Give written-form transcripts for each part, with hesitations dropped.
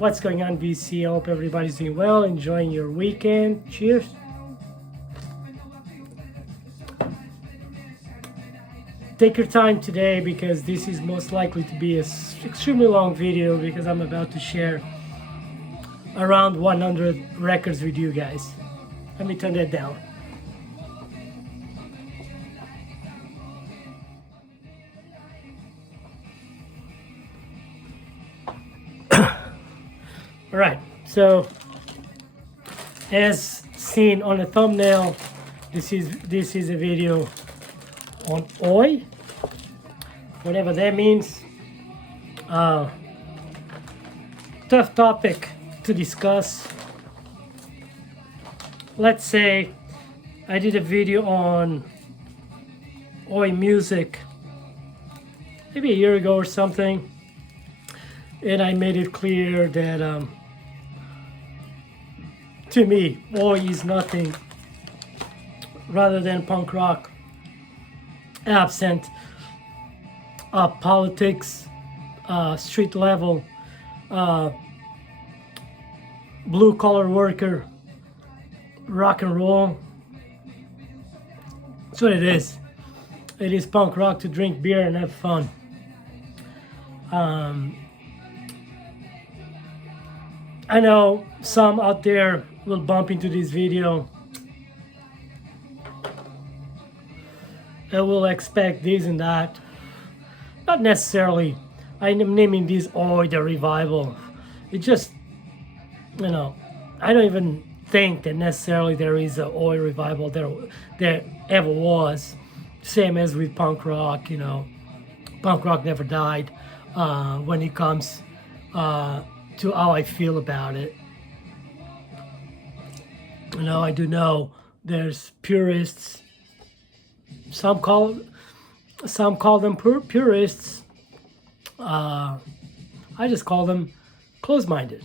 What's going on, VC? I hope everybody's doing well, enjoying your weekend. Cheers. Take your time today because this is most likely to be an extremely long video because I'm about to share around 100 records with you guys. Let me turn that down. All right, so as seen on the thumbnail, this is a video on Oi, whatever that means. Tough topic to discuss. Let's say I did a video on Oi music maybe a year ago or something, and I made it clear that to me, Oi is nothing rather than punk rock, absent politics, street level, blue collar worker, rock and roll. That's what it is. It is punk rock to drink beer and have fun. I know some out there will bump into this video and will expect this and that. Not necessarily. I'm naming this Oi the revival. It just, I don't even think that necessarily there is a Oi revival there ever was. Same as with punk rock, punk rock never died when it comes to how I feel about it. I do know there's purists. Some call them purists. I just call them closed-minded.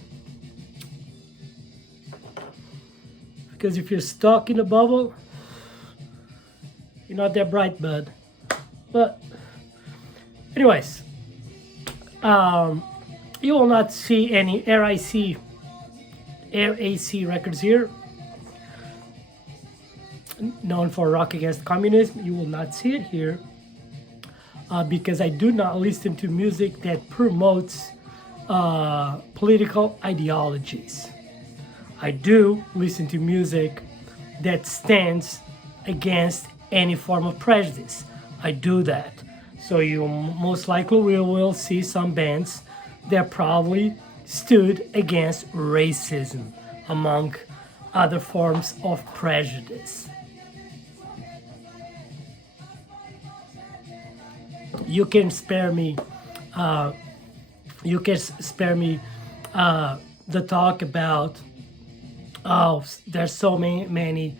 Because if you're stuck in a bubble, you're not that bright, bud. But anyways, you will not see any RAC records here. Known for rock against communism, you will not see it here because I do not listen to music that promotes political ideologies. I do listen to music that stands against any form of prejudice. I do that. So you most likely will see some bands that probably stood against racism, among other forms of prejudice. You can spare me the talk about there's so many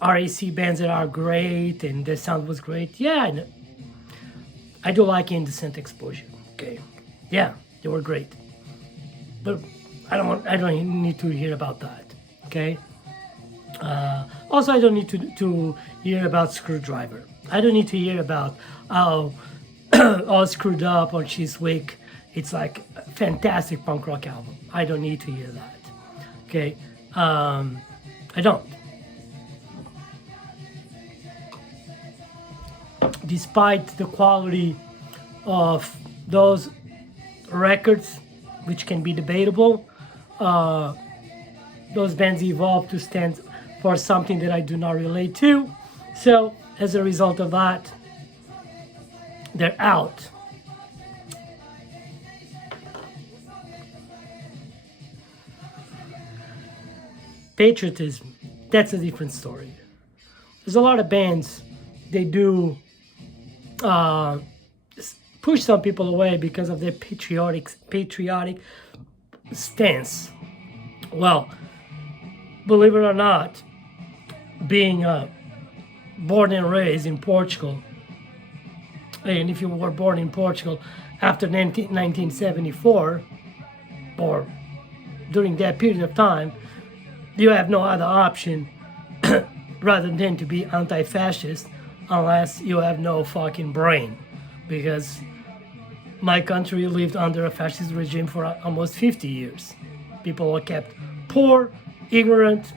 RAC bands that are great and the sound was great. Yeah, I do like Indecent Exposure. Okay, yeah, they were great, but I don't need to hear about that. Okay. Also, I don't need to hear about Screwdriver. I don't need to hear about how all screwed up on She's Weak. It's like a fantastic punk rock album. I don't need to hear that. Okay, I don't. Despite the quality of those records, which can be debatable, those bands evolved to stand for something that I do not relate to. So as a result of that, they're out. Patriotism, that's a different story. There's a lot of bands, they do push some people away because of their patriotic stance. Well, believe it or not, being born and raised in Portugal, and if you were born in Portugal after 1974, or during that period of time, you have no other option rather than to be anti-fascist unless you have no fucking brain. Because My country lived under a fascist regime for almost 50 years. People were kept poor, ignorant,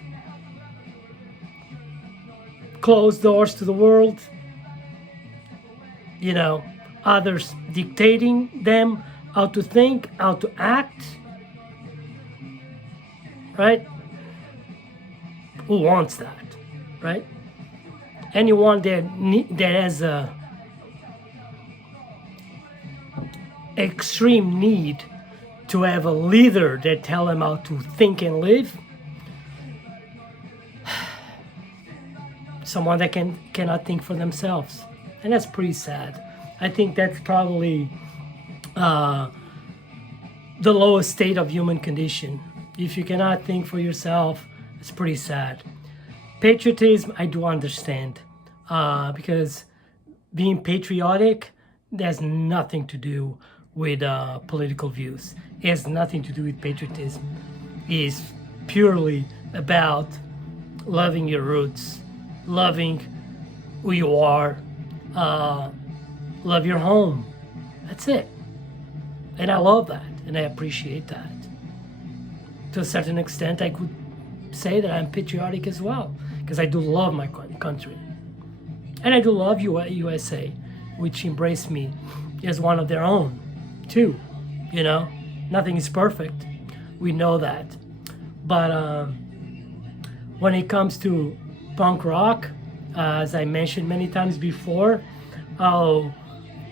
closed doors to the world, you know, others dictating them how to think, how to act, right? Who wants that, right? Anyone that has a extreme need to have a leader that tell them how to think and live, someone that cannot think for themselves, and that's pretty sad. I think that's probably the lowest state of human condition. If you cannot think for yourself, it's pretty sad. Patriotism, I do understand, because being patriotic has nothing to do with political views. It has nothing to do with patriotism. It is purely about loving your roots, loving who you are, love your home. That's it. And I love that, and I appreciate that. To a certain extent, I could say that I'm patriotic as well, because I do love my country. And I do love USA, which embraced me as one of their own, too. You know, nothing is perfect. We know that. But when it comes to punk rock, as I mentioned many times before, how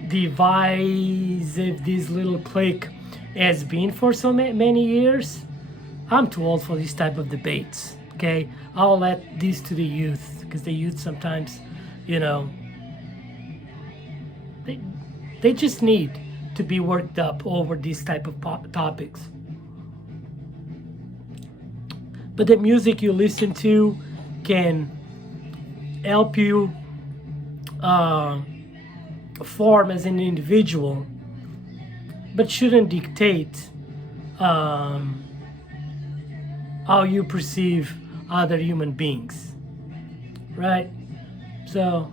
divisive this little clique has been for so many years, I'm too old for this type of debates, okay? I'll let this to the youth, because the youth sometimes, you know, they just need to be worked up over these type of topics. But the music you listen to can help you form as an individual, but shouldn't dictate how you perceive other human beings, right? So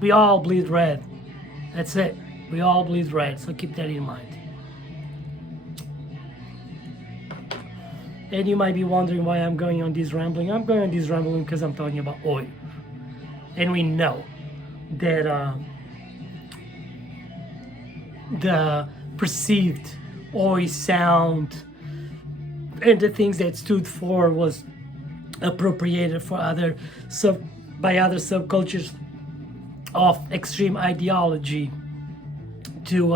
we all bleed red. That's it. We all bleed red, so keep that in mind. And you might be wondering why I'm going on this rambling. I'm going on this rambling because I'm talking about oil. And we know that the perceived oi sound and the things that stood for was appropriated for by other subcultures of extreme ideology to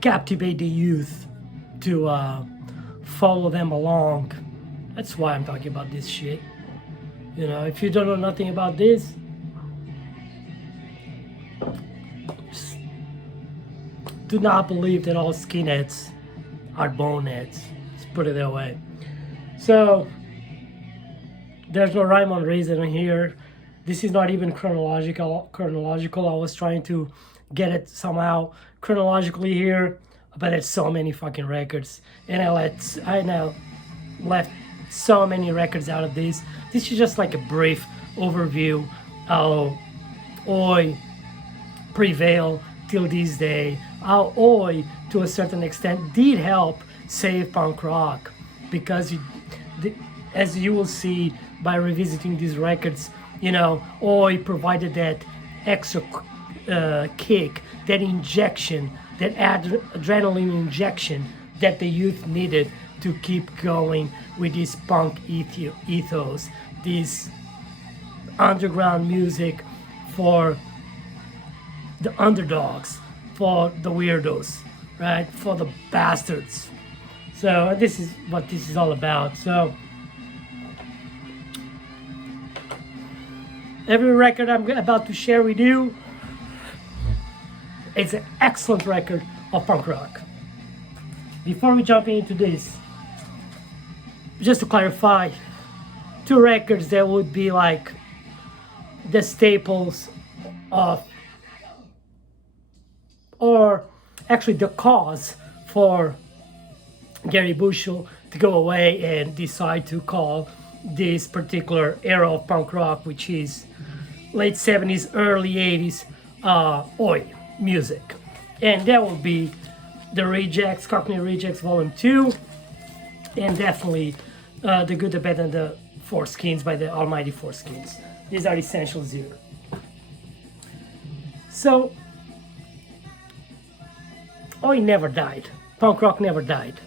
captivate the youth, to follow them along. That's why I'm talking about this shit. You know, if you don't know nothing about this, do not believe that all skinheads are boneheads. Let's put it that way. So there's no rhyme or reason here. This is not even chronological. I was trying to get it somehow chronologically here, but there's so many fucking records, and I now left so many records out of this. This is just like a brief overview how oi prevail till this day, how oi to a certain extent did help save punk rock, because as you will see by revisiting these records, you know, oi provided that extra kick, that injection, that adrenaline injection that the youth needed to keep going with this punk ethos, this underground music for the underdogs, for the weirdos, right? For the bastards. So this is what this is all about. So every record I'm about to share with you, it's an excellent record of punk rock. Before we jump into this, just to clarify, two records that would be like the staples of, or actually the cause for Gary Bushell to go away and decide to call this particular era of punk rock, which is late 70s, early 80s, oi music. And that will be the Rejects, Cockney Rejects Volume 2, and definitely The Good, the Bad, and the Four Skins by the Almighty Four Skins. These are essentials here. So, Oi never died. Punk rock never died.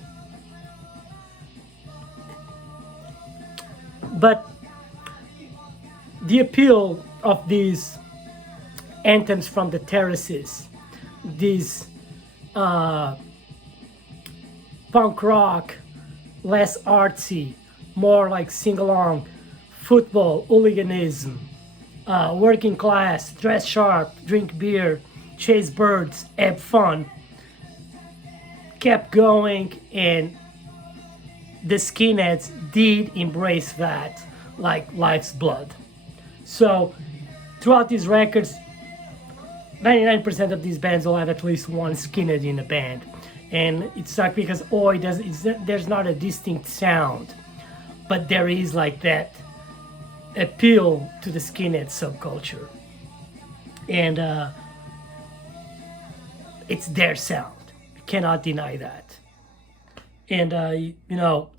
But the appeal of these anthems from the terraces, these punk rock, less artsy, more like sing-along, football, hooliganism, working class, dress sharp, drink beer, chase birds, have fun, kept going, and the skinheads did embrace that like life's blood. So throughout these records, 99% of these bands will have at least one skinhead in the band. And it's like, because there's not a distinct sound, but there is like that appeal to the skinhead subculture. And it's their sound. You cannot deny that. And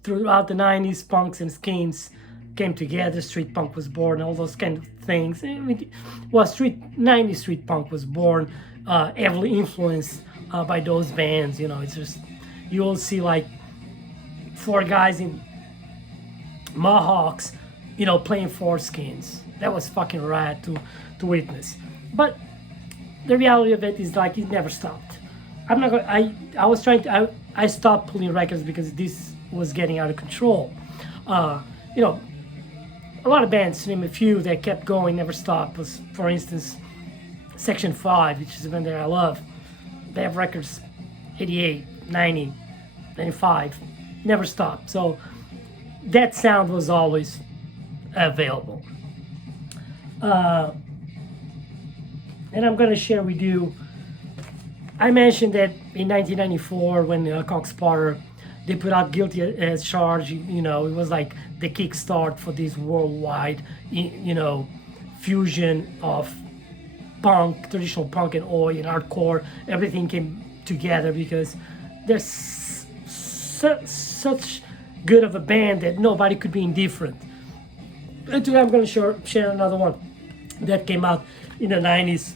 throughout the 90s, punks and skins came together. Street punk was born, all those kind of things. 90s street punk was born, heavily influenced by those bands. It's just, you will see like 4 guys in mohawks, playing Four Skins. That was fucking rad to witness. But the reality of it is like it never stopped. I'm not going. I stopped pulling records because this was getting out of control. A lot of bands, to name a few, that kept going, never stopped. Was, for instance, Section 5, which is a band that I love. They have records 88, 90, 95, never stopped. So that sound was always available. And I'm going to share with you, I mentioned that in 1994 when Cox Potter, they put out Guilty as Charged, it was like the kickstart for this worldwide, fusion of punk, traditional punk and oi and hardcore. Everything came together because there's such good of a band that nobody could be indifferent. And today I'm going to share another one that came out in the 90s.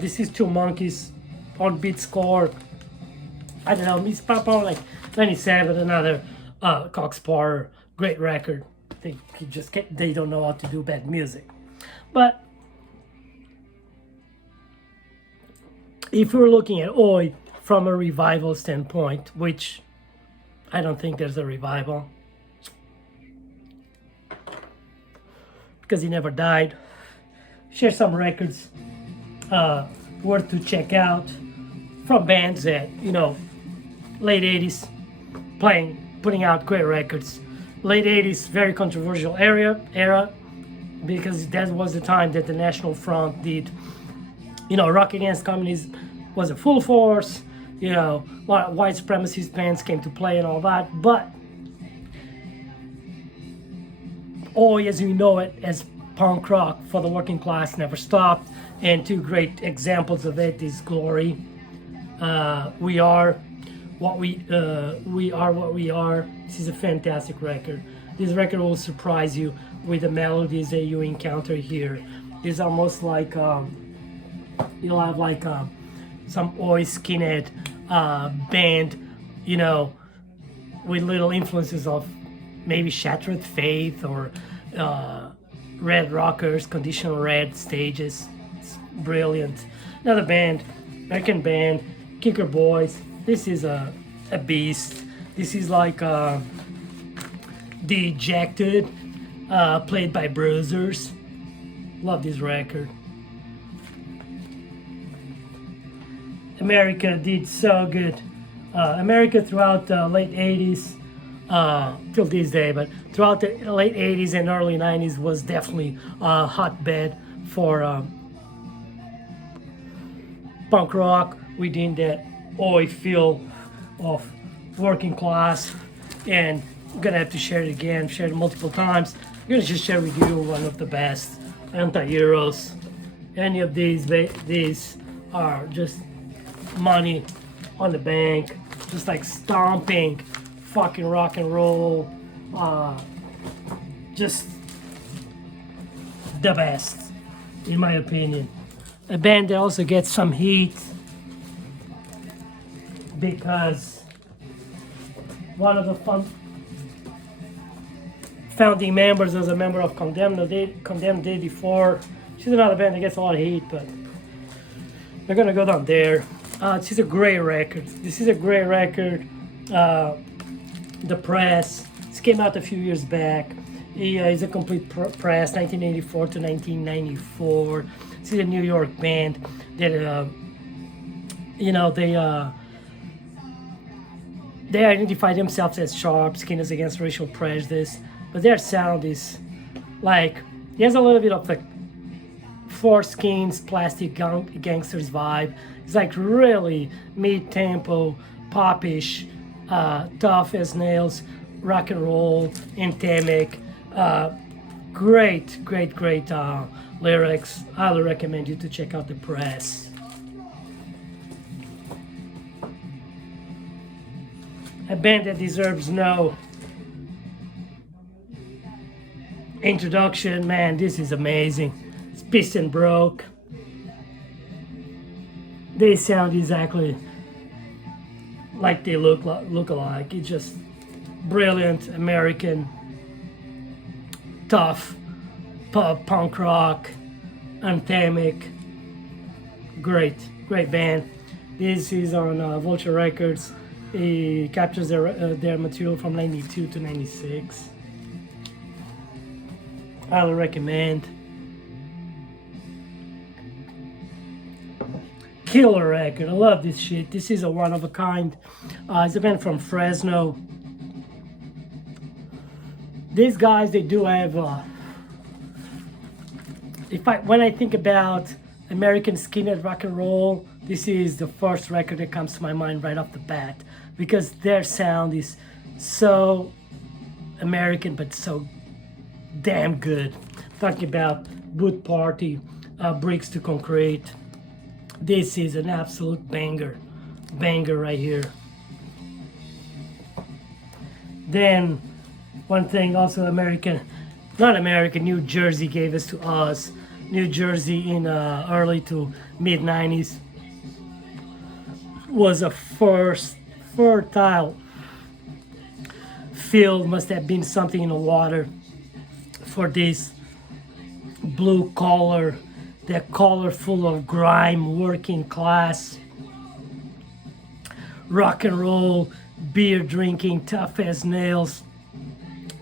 This is Two Monkeys on Beat Score. I don't know, it's probably like 97, another Cox Potter, great record. They don't know how to do bad music. But if we're looking at oi from a revival standpoint, which I don't think there's a revival, because he never died, share some records worth to check out from bands that, late 80s, putting out great records. Late 80s, very controversial era, because that was the time that the National Front did, Rock Against Communism was a full force, a lot of white supremacist bands came to play and all that, but oi as we know it as punk rock for the working class never stopped, and 2 great examples of it is Glory, We Are What We Are. This is a fantastic record. This record will surprise you with the melodies that you encounter here. It's almost like you'll have like some oi skinhead band, with little influences of maybe Shattered Faith or Red Rockers, Conditional Red Stages. It's brilliant. Another band, American band, Kicker Boys. This is a beast. This is like Dejected, played by Bruisers. Love this record. America did so good. America throughout the late 80s, till this day, but throughout the late 80s and early 90s was definitely a hotbed for punk rock within that oi feel of working class. And I'm gonna have to share it again, share it multiple times. I'm gonna just share with you one of the best, Anti-Heroes. Any of these are just money on the bank, just like stomping fucking rock and roll. Just the best, in my opinion. A band that also gets some heat because one of the founding members was a member of Condemned the day before. She's another band that gets a lot of heat, but we're gonna go down there. This is a great record. This is a great record. The Press. This came out a few years back. It's a complete press, 1984 to 1994. This is a New York band that, they identify themselves as sharp, skinners against racial prejudice, but their sound is like, it has a little bit of the Four Skins, Plastic Gangsters vibe. It's like really mid-tempo, popish, tough as nails, rock and roll, anthemic. Great lyrics. I highly recommend you to check out The Press. A band that deserves no introduction. Man, this is amazing. It's Pissed and Broke. They sound exactly like they look alike. It's just brilliant American tough punk rock, anthemic. Great band. This is on Vulture Records. It captures their material from 92 to 96. Highly recommend. Killer record. I love this shit. This is a one of a kind. It's a band from Fresno. These guys, they do have. When I think about American skinhead rock and roll, this is the first record that comes to my mind right off the bat, because their sound is so American but so damn good. Talking about Boot Party, Bricks to Concrete. This is an absolute banger right here. Then one thing also New Jersey gave us to us. New Jersey in early to mid 90s was a fertile field, must have been something in the water for this blue collar, that collar full of grime, working class, rock and roll, beer drinking, tough as nails,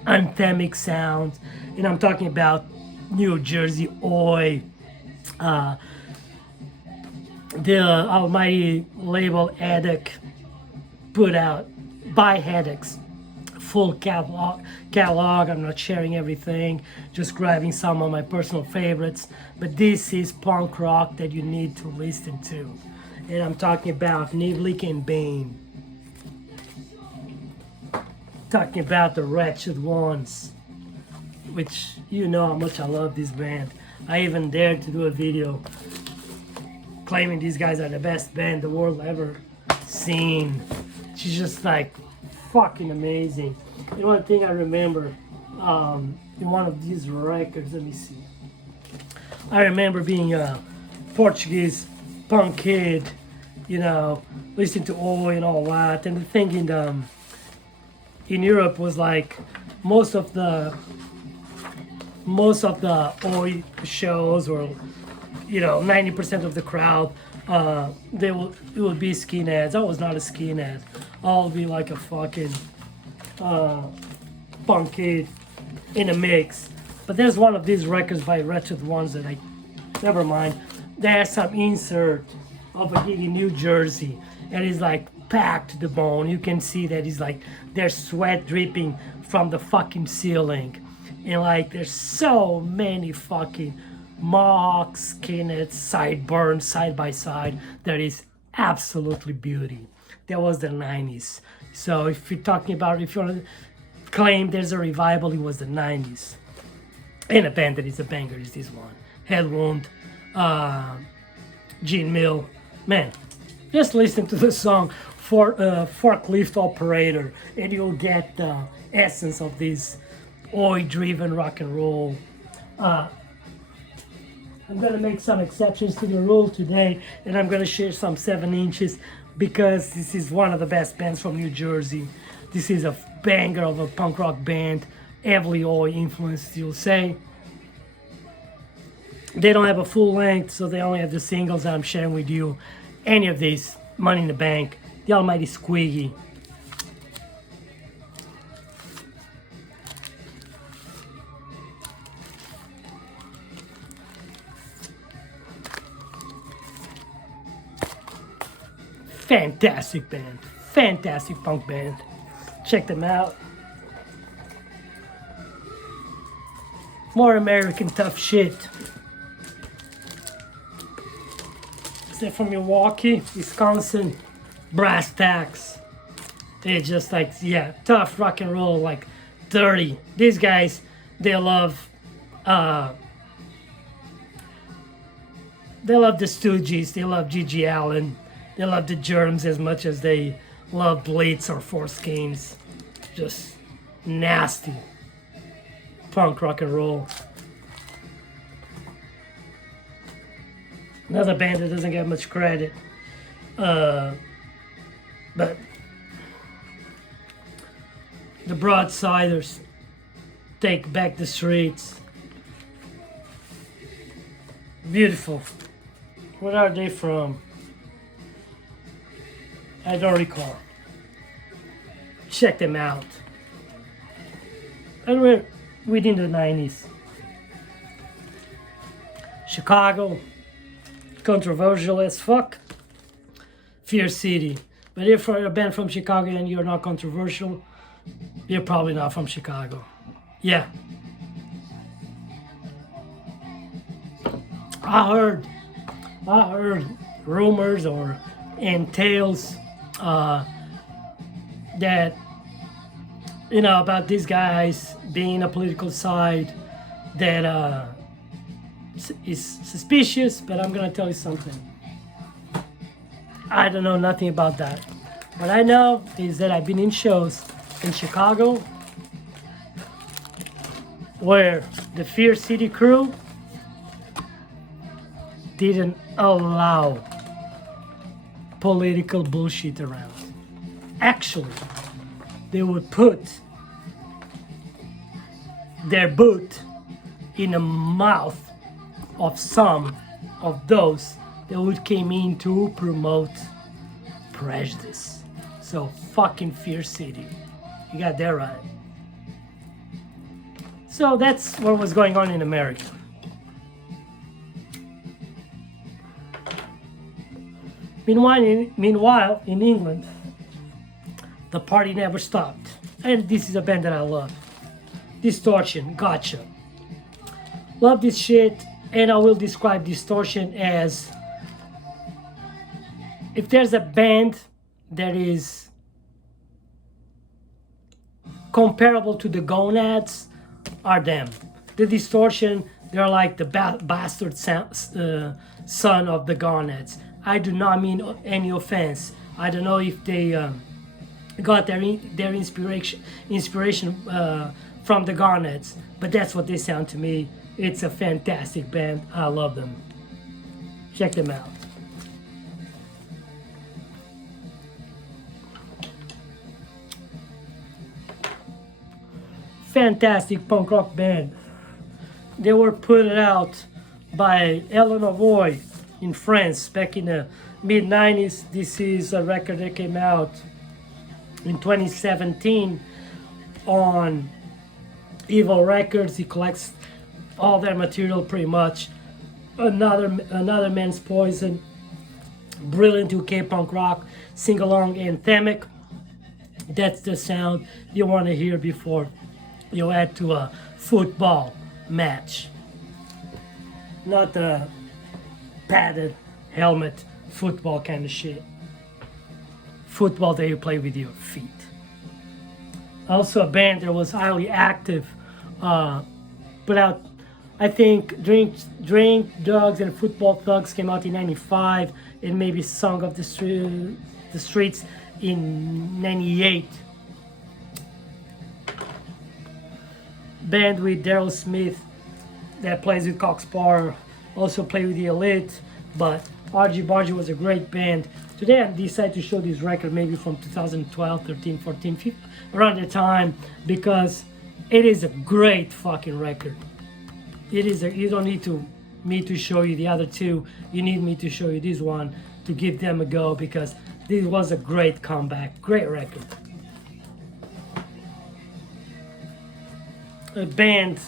anthemic sounds. And I'm talking about New Jersey Oi, the almighty label Headache put out by Headaches full catalog. I'm not sharing everything, just grabbing some of my personal favorites, but this is punk rock that you need to listen to. And I'm talking about Niblik and Bane, talking about the Wretched Ones, which you know how much I love this band. I even dared to do a video claiming these guys are the best band the world ever seen. She's just like fucking amazing. And one thing I remember in one of these records, let me see. I remember being a Portuguese punk kid, listening to Oi and all that. And the thing in Europe was like most of the Oi shows, or 90% of the crowd, it would be skinheads. I was not a skinhead. I'll be like a fucking punk kid in a mix. But there's one of these records by Wretched Ones that never mind. There's some insert of a gig in New Jersey, and it's like packed to the bone. You can see that it's like there's sweat dripping from the fucking ceiling, and like there's so many fucking mohawks, skinheads, sideburns side by side. That is absolutely beauty. That was the 90s. So if you want to claim there's a revival, it was the 90s. And a band that is a banger is this one. Head Wound, Gene Mill. Man, Just listen to the song for Forklift Operator, and you'll get the essence of this oi-driven rock and roll. I'm gonna make some exceptions to the rule today, and I'm gonna share some 7 inches because this is one of the best bands from New Jersey. This is a banger of a punk rock band, heavily oi influenced, you'll say. They don't have a full length, so they only have the singles that I'm sharing with you. Any of these, Money in the Bank, The Almighty Squiggy. Fantastic band, fantastic punk band. Check them out. More American tough shit. They're from Milwaukee, Wisconsin. Brass Tacks. They're just like, yeah, tough rock and roll, like dirty. These guys, they love the Stooges, they love Gigi Allen, they love the Germs as much as they love Blitz or Foreskins. Just nasty punk rock and roll. Another band that doesn't get much credit, but the Broadsiders, Take Back the Streets. Beautiful. Where are they from? I don't recall. Check them out. And we're within the 90s. Chicago. Controversial as fuck. Fear City. But if you're a band from Chicago and you're not controversial, you're probably not from Chicago. Yeah. I heard rumors and tales that, you know, about these guys being a political side that is suspicious, but I'm gonna tell you something. I don't know nothing about that. What I know is that I've been in shows in Chicago where the Fear City crew didn't allow political bullshit around. Actually, they would put their boot in the mouth of some of those that would came in to promote prejudice. So fucking Fear City. You got that right. So that's what was going on in America. Meanwhile, in England, the party never stopped. And this is a band that I love. Distortion, Gotcha. Love this shit, and I will describe Distortion as, if there's a band that is comparable to the Gonads, are them. The Distortion, they're like the bastard son of the Gonads. I do not mean any offense. I don't know if they got their inspiration from the Gonads, but that's what they sound to me. It's a fantastic band. I love them. Check them out. Fantastic punk rock band. They were put out by Ellen Avoy in France back in the mid-90s. This is a record that came out in 2017 on Evil Records. He collects all their material pretty much. Another Man's Poison, brilliant UK punk rock, sing-along anthemic. That's the sound you want to hear before you add to a football match. Not the padded helmet football kind of shit. Football that you play with your feet. Also a band that was highly active, put out I think Drink, Drugs, and Football Thugs came out in '95, and maybe Song of the Streets in '98. Band with Daryl Smith that plays with Cox Bar, also played with the Elite, but RG Bargy was a great band. Today I decided to show this record maybe from 2012, 13, 14, 15, around the time, because it is a great fucking record. It is you don't need me to show you the other two. You need me to show you this one to give them a go, because this was a great comeback, great record. A band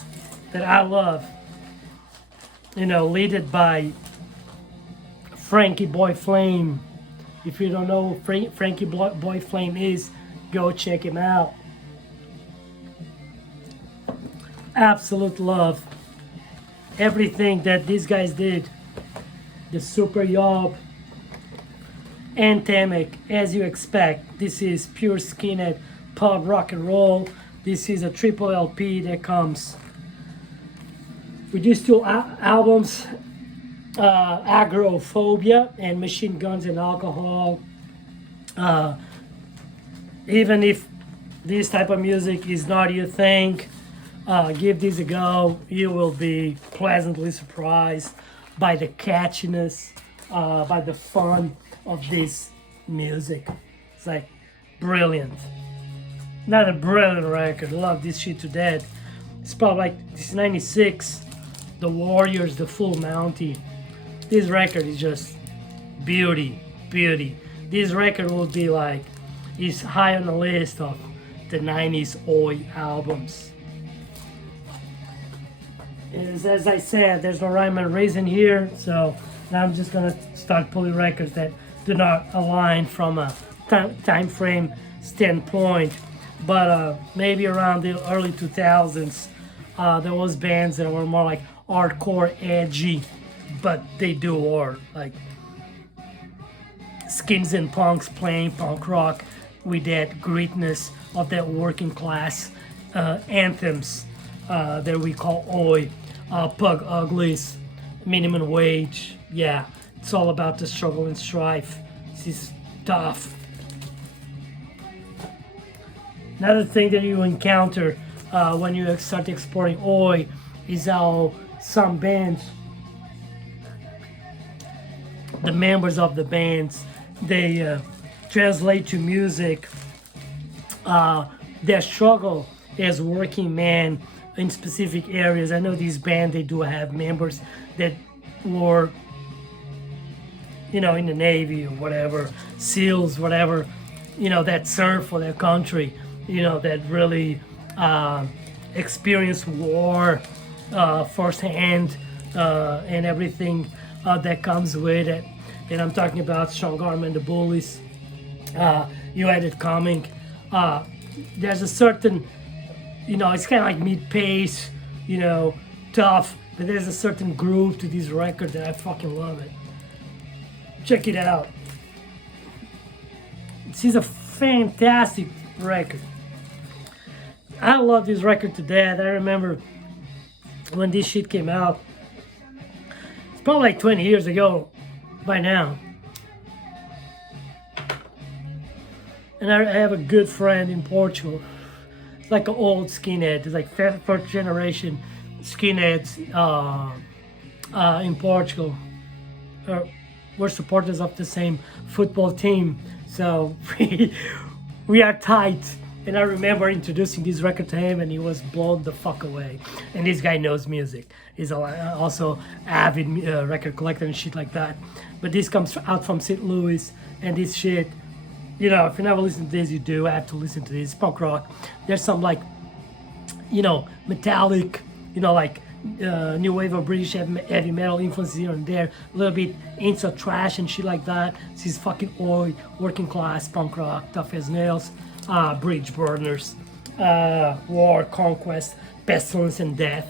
that I love, led by Frankie Boy Flame. If you don't know who Frankie Boy Flame is, go check him out. Absolute love. Everything that these guys did, the Super Yob, Anthemic, As You Expect. This is pure skinhead pop rock and roll. This is a triple LP that comes with these two albums, Agrophobia and Machine Guns and Alcohol. Even if this type of music is not your thing, give this a go. You will be pleasantly surprised by the catchiness, by the fun of this music. It's like brilliant. Not a brilliant record. Love this shit to death. It's probably like this is '96. The Warriors, the Full Mountie. This record is just beauty. This record will be like, is high on the list of the '90s Oi albums. As I said, there's no rhyme and reason here, so now I'm just gonna start pulling records that do not align from a time frame standpoint. But maybe around the early 2000s, there was bands that were more like hardcore, edgy, but they do art, like Skins and Punks playing punk rock with that gritness of that working class anthems that we call Oi, Pug Uglies, Minimum Wage. Yeah, it's all about the struggle and strife. This is tough. Another thing that you encounter when you start exploring Oi is how some bands, the members of the bands, they translate to music their struggle as working men in specific areas. I know these bands, they do have members that were, in the Navy or whatever, SEALs, whatever, that serve for their country, that really experienced war firsthand, and everything that comes with it. And I'm talking about Strong Arm and the Bullies. You had it coming. There's a certain, it's kind of like mid-pace, tough, but there's a certain groove to this record that I fucking love it. Check it out. This is a fantastic record. I love this record to death. I remember when this shit came out. It's probably like 20 years ago by now. And I have a good friend in Portugal. It's like an old skinhead. It's like first generation skinheads in Portugal. We're supporters of the same football team, so we are tight. And I remember introducing this record to him, and he was blown the fuck away. And this guy knows music. He's also avid record collector and shit like that. But this comes out from St. Louis, and this shit, if you never listen to this, you do have to listen to this. Punk rock. There's some like, metallic, like new wave of British heavy metal influences here and there. A little bit into trash and shit like that. This is fucking Oi, working class punk rock, tough as nails. Bridge burners, war, conquest, pestilence, and death.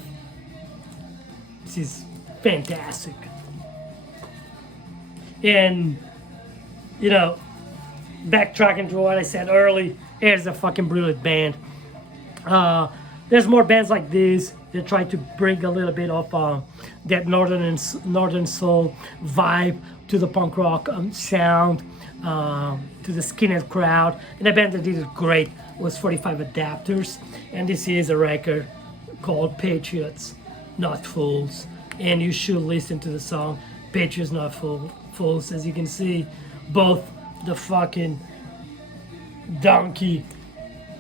This is fantastic. And, backtracking to what I said early, here's a fucking brilliant band. There's more bands like this They try to bring a little bit of that northern soul vibe to the punk rock sound, to the skinhead crowd. And the band that did it great was 45 Adapters. And this is a record called Patriots, Not Fools. And you should listen to the song Patriots, Not Fools. As you can see, both the fucking donkey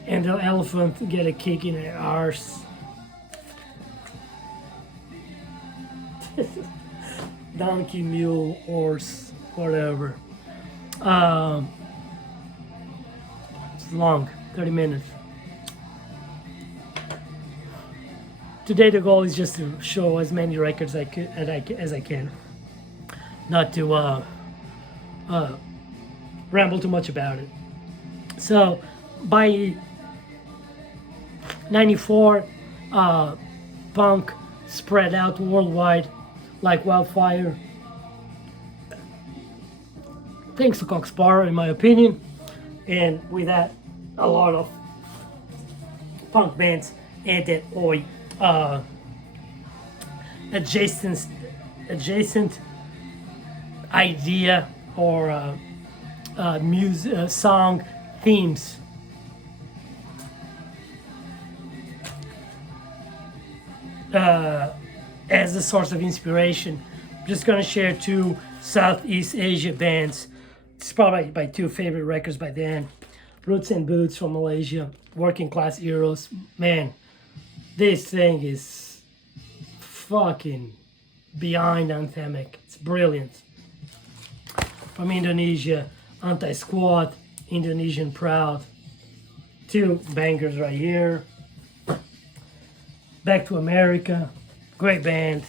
and the elephant get a kick in their arse. Donkey, mule, horse, whatever. It's long, 30 minutes. Today the goal is just to show as many records as I can. Not to ramble too much about it. So by 94, punk spread out worldwide like wildfire. Thanks to Cox Bar, in my opinion, and with that, a lot of punk bands added adjacent idea or music song themes. As a source of inspiration. I'm just gonna share two Southeast Asia bands. It's probably my two favorite records by them. Roots and Boots from Malaysia, Working Class Heroes. Man, this thing is fucking beyond anthemic. It's brilliant. From Indonesia, Anti-Squad, Indonesian Proud. Two bangers right here. Back to America, great band.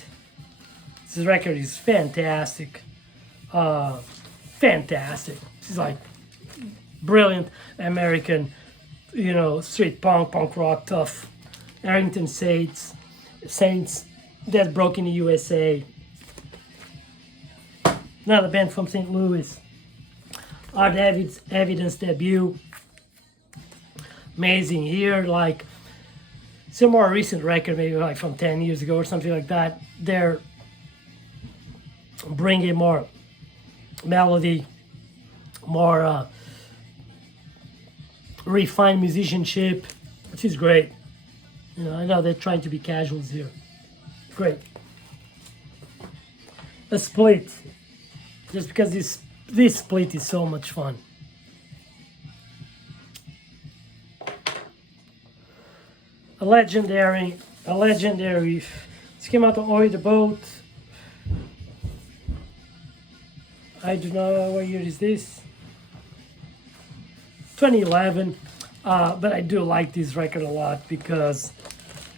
This record is fantastic. Fantastic. This is like brilliant American, street punk rock, tough. Arlington Saints, that broke in the USA. Another band from St. Louis. Art Evidence debut. Amazing here, like some more recent record, maybe like from 10 years ago or something like that. They're bringing more melody, more refined musicianship, which is great. I know they're trying to be casuals here. Great. A split, just because this split is so much fun. A legendary. This came out on Oi the Boat. I do not know what year is this. 2011. But I do like this record a lot because,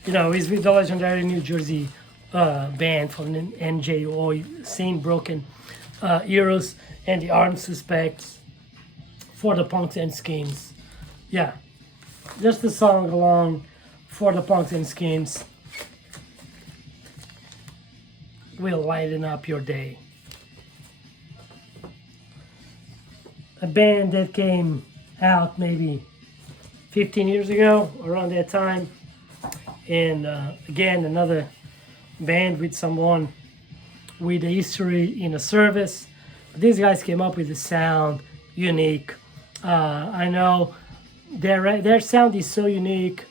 it's with the legendary New Jersey band from the NJO, Same Broken Heroes, and the Armed Suspects for the Punks and Schemes. Yeah, just a song along for the Punks and Schemes will lighten up your day. A band that came out maybe 15 years ago, around that time. And again, another band with someone with a history in a service. These guys came up with a sound unique. I know their sound is so unique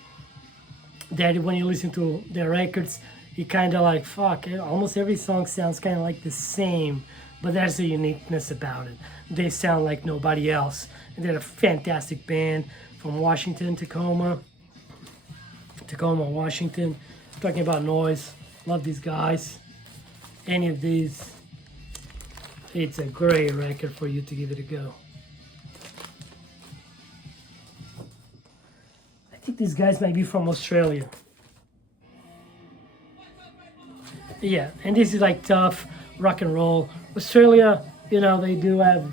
that when you listen to their records, you kind of like, fuck, almost every song sounds kind of like the same, but there's a uniqueness about it. They sound like nobody else. And they're a fantastic band from Washington, Tacoma, Washington. Talking about noise, love these guys. Any of these, it's a great record for you to give it a go. I think these guys might be from Australia. Yeah, and this is like tough rock and roll. Australia, they do have,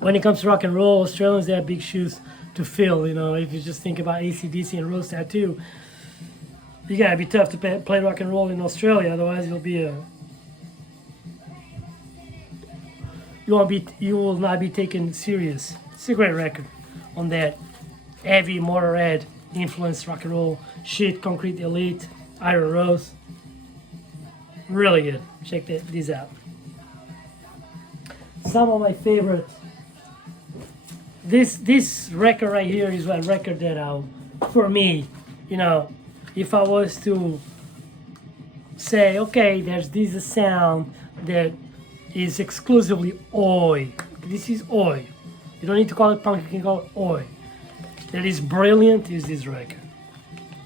when it comes to rock and roll, Australians, they have big shoes to fill. If you just think about AC/DC and Rose Tattoo, you gotta be tough to play rock and roll in Australia. Otherwise, you will not be taken serious. It's a great record on that heavy Motorhead influence rock and roll shit. Concrete Elite, Iron Rose, really good. Check these out. Some of my favorite. This record right here is a record that for me, you know, if I was to say, okay, there's this sound that is exclusively oi. This is oi. You don't need to call it punk, you can call it oi. That is brilliant is this record.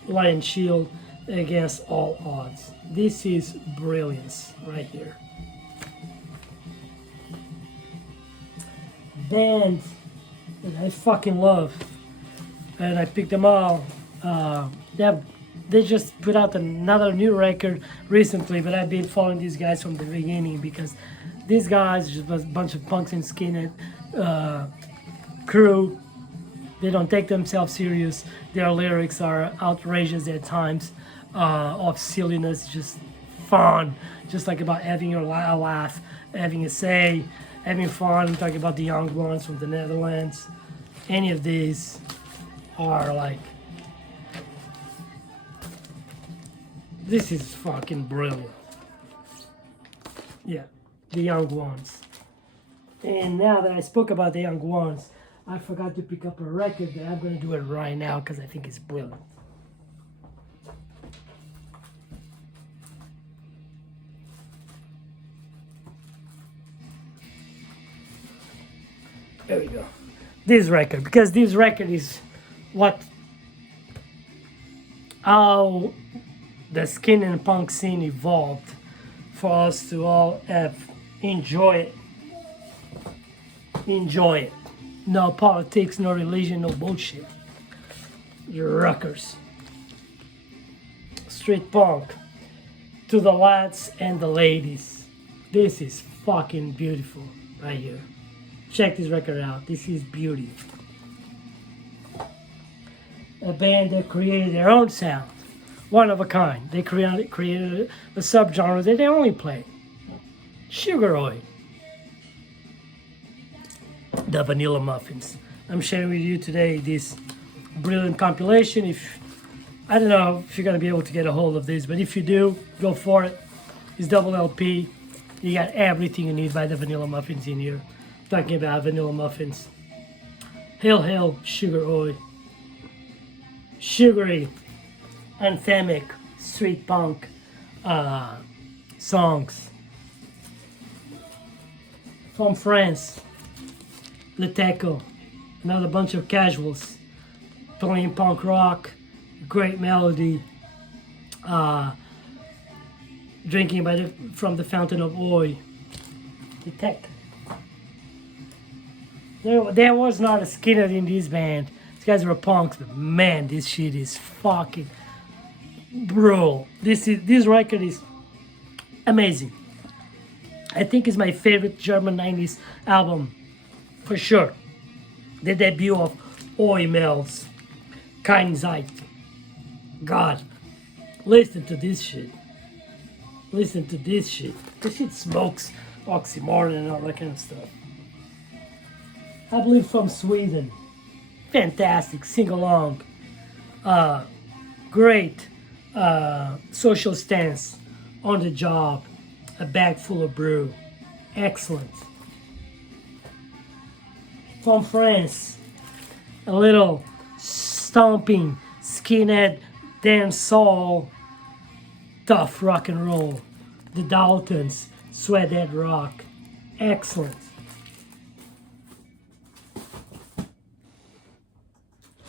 Lion Shield against all odds. This is brilliance right here. Band that I fucking love, and I picked them all. They just put out another new record recently, but I've been following these guys from the beginning because these guys just was a bunch of punks and skinhead crew. They don't take themselves serious. Their lyrics are outrageous at times, of silliness, just fun, just like about having a laugh, having a say, having fun. I'm talking about the young ones from the Netherlands. Any of these are like, this is fucking brilliant. Yeah, the young ones. And now that I spoke about the young ones, I forgot to pick up a record that I'm going to do it right now because I think it's brilliant. There we go. This record, because this record is how the skin and punk scene evolved for us to all enjoy it. Enjoy it. No politics, no religion, no bullshit. You're rockers. Street punk. To the lads and the ladies. This is fucking beautiful right here. Check this record out. This is beauty. A band that created their own sound. One of a kind. They created a subgenre that they only play. Sugar Oil. The Vanilla Muffins. I'm sharing with you today this brilliant compilation. I don't know if you're going to be able to get a hold of this, but if you do, go for it. It's double LP. You got everything you need by the Vanilla Muffins in here. Talking about Vanilla Muffins. Hail, hail, Sugar Oil. Sugary, anthemic, street punk songs. From France, Le Teco, another bunch of casuals playing punk rock, great melody, drinking from the fountain of Oi. The Tech. There was not a skinhead in this band. These guys were punks, but man, this shit is fucking bro. This record is amazing. I think it's my favorite German 90s album, for sure. The debut of Oi Mel's Kein Zeit. God, listen to this shit. Listen to this shit. This shit smokes oxymoron and all that kind of stuff. I believe from Sweden. Fantastic, sing-along. Great social stance on the job. A bag full of brew. Excellent. From France, a little stomping, skinhead, dancehall, tough rock and roll. The Daltons, Sweathead Rock. Excellent.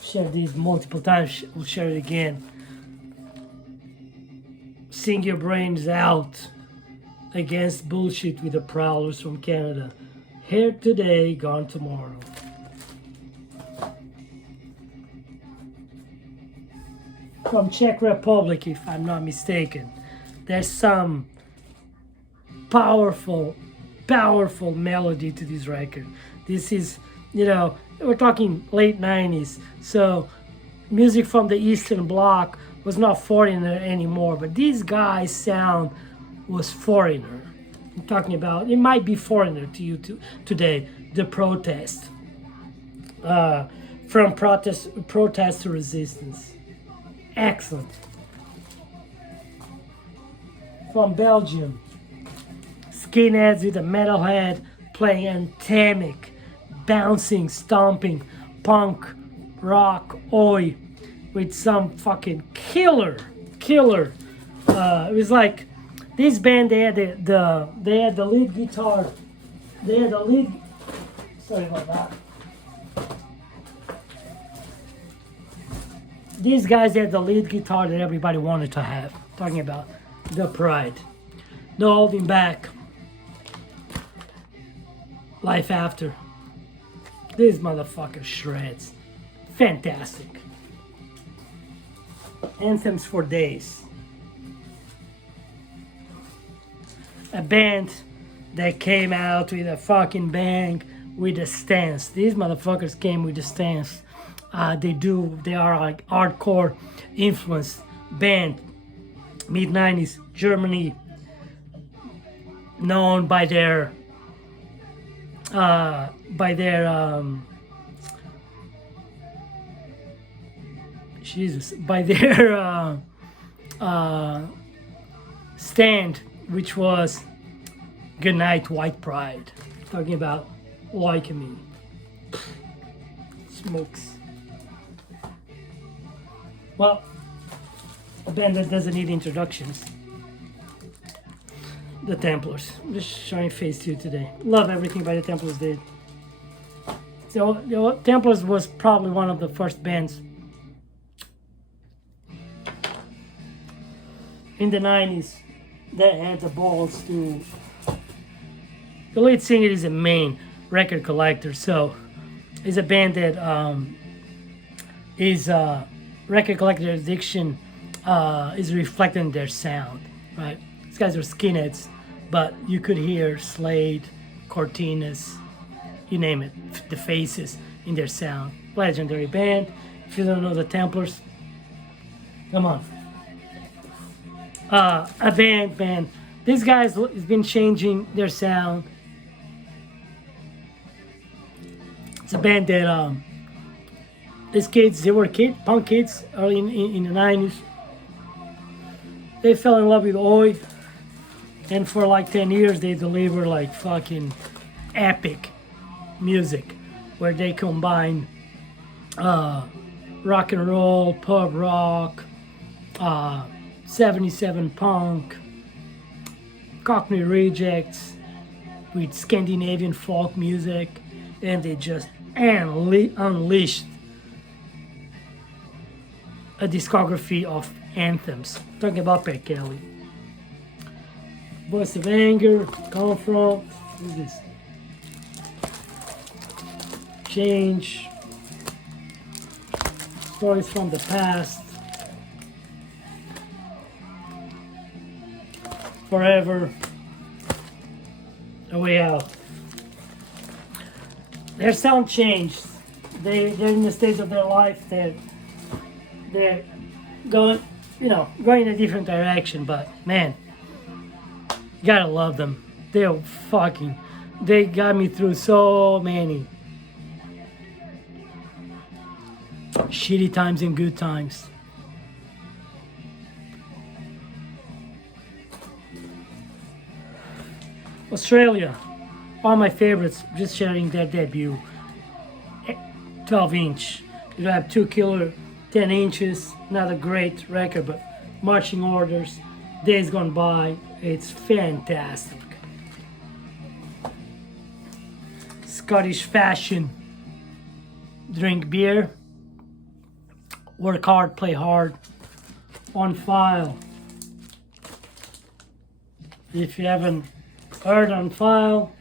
Shared these multiple times, we'll share it again. Sing Your Brains Out against bullshit with the Prowlers from Canada. Here today, gone tomorrow. From Czech Republic, if I'm not mistaken, there's some powerful melody to this record. This is, we're talking late 90s, so music from the Eastern Bloc was not foreigner anymore, but these guys' sound was foreigner. I'm talking about, it might be foreigner to you today, The Protest. from protest to resistance. Excellent. From Belgium, skinheads with a metalhead playing anthemic, bouncing, stomping, punk, rock, oi, with some fucking killer. It was like this band. They had the lead guitar. They had the lead. Sorry about that. These guys had the lead guitar that everybody wanted to have. Talking about the pride, no holding back, life after. This motherfucker shreds. Fantastic. Anthems for days. A band that came out with a fucking bang, with a stance. These motherfuckers came with a stance. They are like hardcore influenced band. Mid-90s Germany, known by their stand, which was Goodnight White Pride, talking about like me. Smokes. Well, a band that doesn't need introductions. The Templars. I'm just showing face to you today. Love everything by the Templars did. So the Templars was probably one of the first bands in the 90s that had the balls to. The lead singer is a main record collector, so it's a band that is record collector addiction is reflected in their sound, right? These guys are skinheads, but you could hear Slade, Cortinas, you name it, the faces in their sound. Legendary band. If you don't know the Templars, come on. A band. These guys has been changing their sound. It's a band that these kids, they were punk kids early in the 90s. They fell in love with oi, and for like 10 years they deliver like fucking epic music where they combine rock and roll, pub rock, 77 punk, Cockney Rejects with Scandinavian folk music, and they just unleashed a discography of anthems. Talking about Per Kelly. Voice of Anger, Confront, what is this? Change, Stories from the Past, Forever, A Way Out. Their sound changed. They're in the stage of their life. They're going in a different direction. But man, you gotta love them. They got me through so many shitty times and good times. Australia, one of my favorites, just sharing their debut. 12-inch. You have two killer 10 inches, not a great record, but Marching Orders, Days Gone By, it's fantastic. Scottish Fashion, Drink Beer, Work Hard, Play Hard, On File. If you haven't heard On File,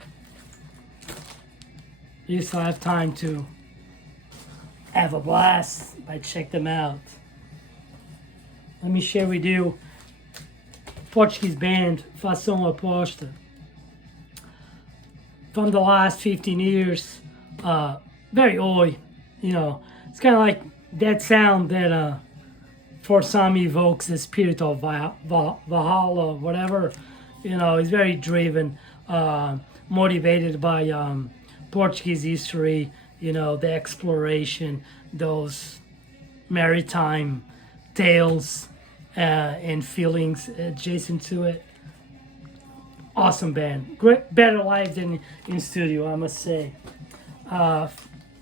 you still have time to have a blast. Check them out. Let me share with you Portuguese band Fação Aposta. From the last 15 years, very oi, it's kind of like that sound that for some evokes the spirit of Valhalla, whatever. It's very driven, motivated by Portuguese history, you know, the exploration, those maritime tales and feelings adjacent to it. Awesome band, great, better live than in studio, I must say.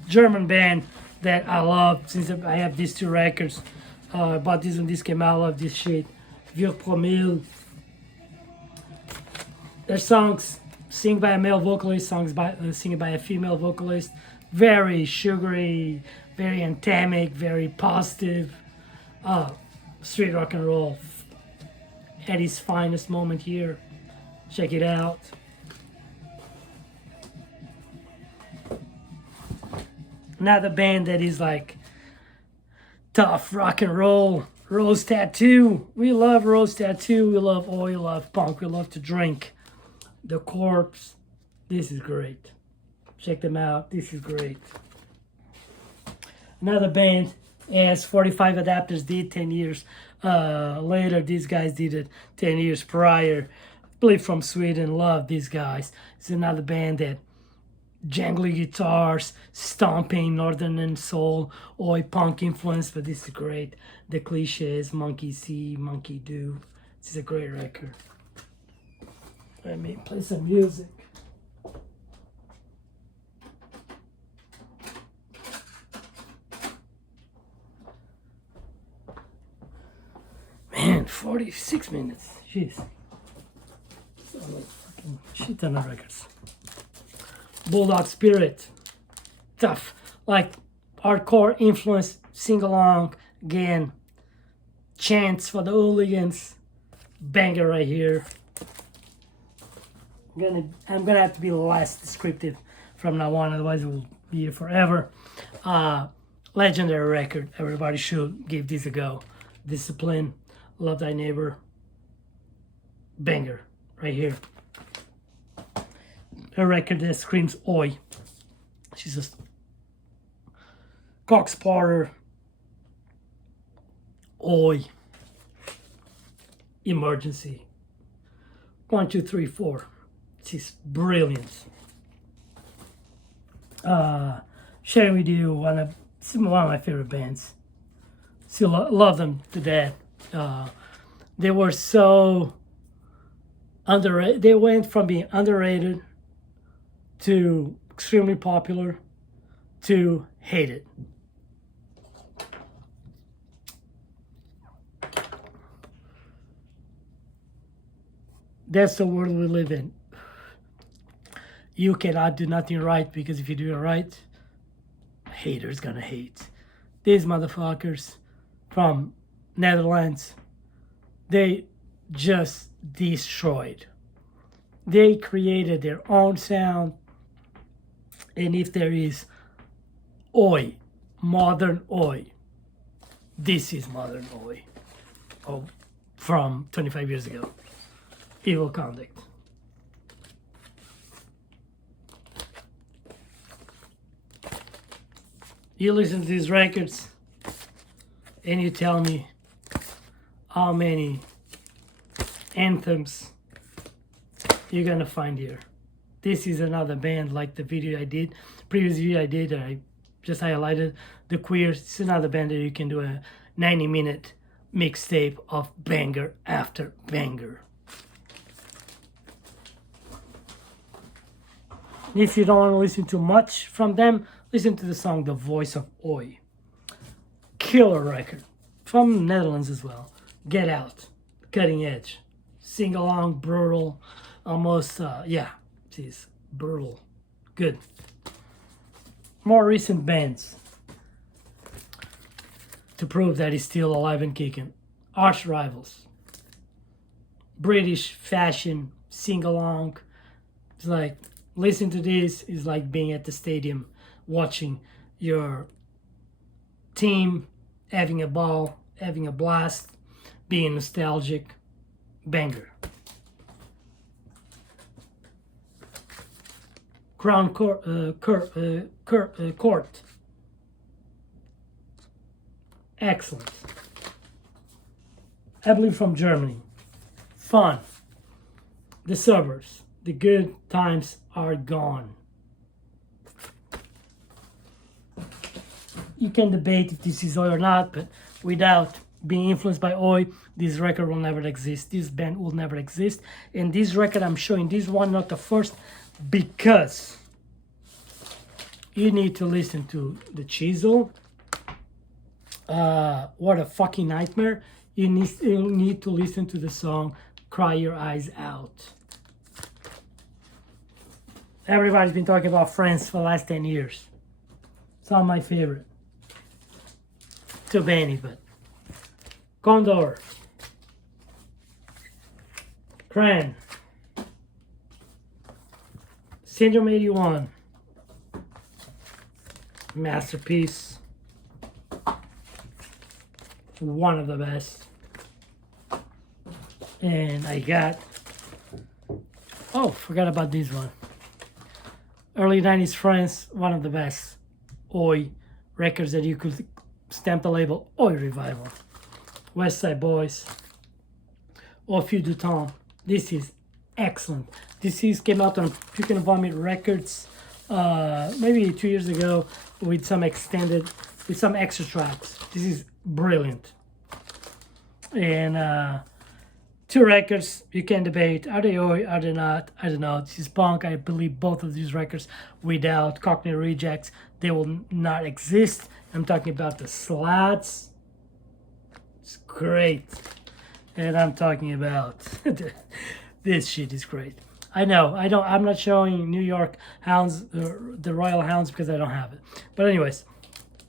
German band that I love since I have these two records. I bought this when this came out. I love this shit. Vieux Promille. Their songs sing by a male vocalist, songs by singing by a female vocalist. Very sugary, very anthemic, very positive. Street rock and roll at its finest moment here. Check it out. Another band that is like tough rock and roll. Rose Tattoo. We love Rose Tattoo. We love Oi. We love punk. We love to drink. The Corpse. This is great. Check them out. This is great. Another band, as 45 Adapters did 10 years later. These guys did it 10 years prior. I believe from Sweden. Love these guys. It's another band that jangly guitars, stomping northern and soul, oi punk influence, but this is great. The cliches, monkey see, monkey do. This is a great record. Let me play some music. Man, 46 minutes. Jeez. Shit ton of records. Bulldog Spirit, tough, like hardcore influence, sing along again, chants for the hooligans, banger right here. I'm gonna have to be less descriptive from now on, otherwise it will be here forever. Legendary record, everybody should give this a go. Discipline, Love Thy Neighbor, banger right here. A record that screams oi. She's just cock spotter. Oi. Emergency. 1, 2, 3, 4. She's brilliant. Sharing with you one of my favorite bands. Still love them to death. They were so underrated. They went from being underrated to extremely popular to hated. That's the world we live in. You cannot do nothing right, because if you do it right, haters gonna hate. These motherfuckers from Netherlands, they just destroyed. They created their own sound. And if there is oi, modern oi, this is modern oi. Oh, from 25 years ago. Evil Conduct. You listen to these records and you tell me how many anthems you're gonna find here. This is another band like the video I did, previous video I did, I just highlighted the Queers. It's another band that you can do a 90-minute mixtape of banger after banger. If you don't want to listen to much from them, listen to the song The Voice of Oi. Killer record. From Netherlands as well. Get Out. Cutting edge. Sing along, brutal. Almost, yeah. Jeez, brutal. Good. More recent bands to prove that he's still alive and kicking. Arch Rivals. British fashion, sing along. It's like, listen to this is like being at the stadium watching your team having a ball, having a blast, being nostalgic. Banger. Crown Court. Excellent. I believe from Germany. Fun. The suburbs. The good times are gone. you can debate if this is Oi or not, but without being influenced by Oi, this record will never exist. This band will never exist. And this record, I'm showing this one, not the first, because you need to listen to the Chisel. What a fucking nightmare. You need to listen to the song Cry Your Eyes Out. Everybody's been talking about Friends for the last 10 years. It's not my favorite. Too many, but Condor, Cran, Syndrome 81, masterpiece, one of the best. And I got, oh, forgot about this one. Early 90s Friends, one of the best Oi records that you could stamp the label Oi Revival. West Side Boys, Au Fil du Temps. This is excellent. This came out on Puke and Vomit Records maybe 2 years ago with some extra tracks. This is brilliant. And two records you can debate. Are they Oi? Are they not? I don't know. This is punk. I believe both of these records, without Cockney Rejects, they will not exist. I'm talking about the Slats. It's great. And I'm talking about this shit is great. I know. I'm not showing New York Hounds, the Royal Hounds, because I don't have it. But anyways,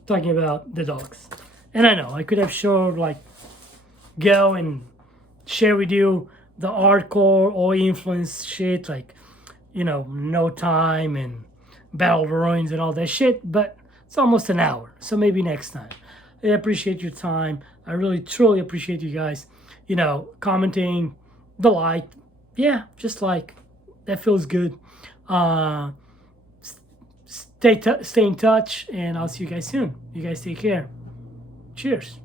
talking about the Dogs. And I know I could have showed, like, go and share with you the hardcore Oi influence shit, like, you know, No Time and Battle of the Ruins and all that shit, but it's almost an hour, so maybe next time. I appreciate your time. I really, truly appreciate you guys, you know, commenting, the like. Yeah, just like, that feels good. Stay in touch, and I'll see you guys soon. You guys take care. Cheers.